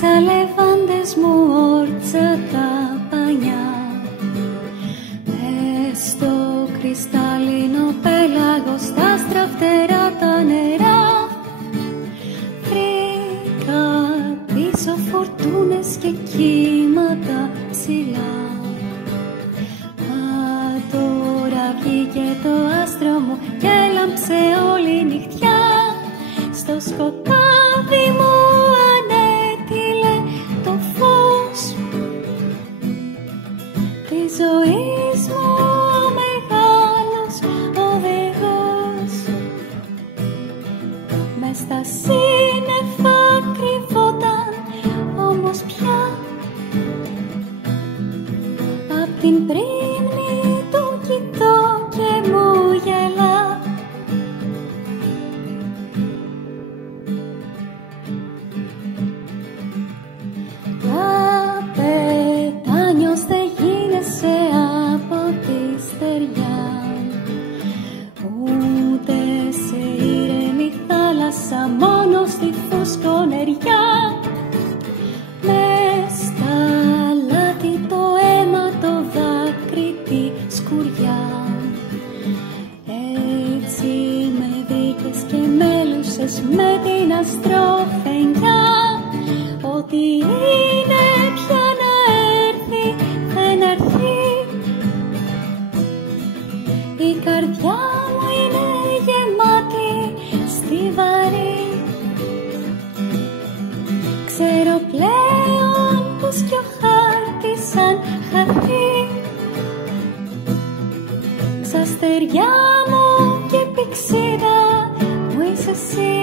σαν λεβάντες μου όρτσα τα πανιά. Μες στο κρυστάλλινο πέλαγος, στα στραφτερά τα νερά, βρήκα πίσω φορτούνες και κύματα ψηλά. Μα τώρα βγήκε το άστρο μου και έλαμψε όλη η νυχτιά. Στο σκοτάδι μου ανέτειλε το φως της ζωής μου, ο μεγάλος οδηγός. Μες στα σύννεφα κρυβόταν όμως πια, απ' την πρίμνη του κοιτώ και μου γελά. Καπετάνιος δεν γίνεσαι από τη στεριά, ούτε σε ήρεμη θάλασσα, μόνο στη φουσκονεριά. Μες στα λάθη το αίμα, το δάκρυ, τη σκουριά. Έτσι με βρήκες και μέλουσες με την αστροφενιά. Ό,τι είναι πια να έρθει, δεν αρθεί. Η καρδιά μου είναι γεμάτη στιβαρή. Ξέρω πλέον πως κι ο χάρτης σαν χαρτί. Ξαστεριά μου και πηξίδα μου είσαι εσύ.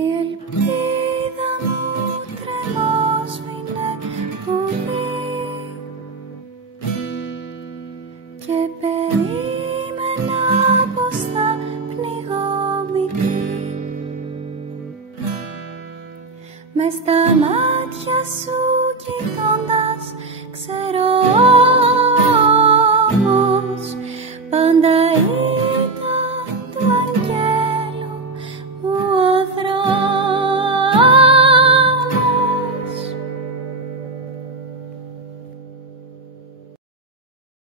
Η ελπίδα μου τρεμός μείνε πουδή και περίμενα πως θα πνιγώ μητή. Μες στα μάτια σου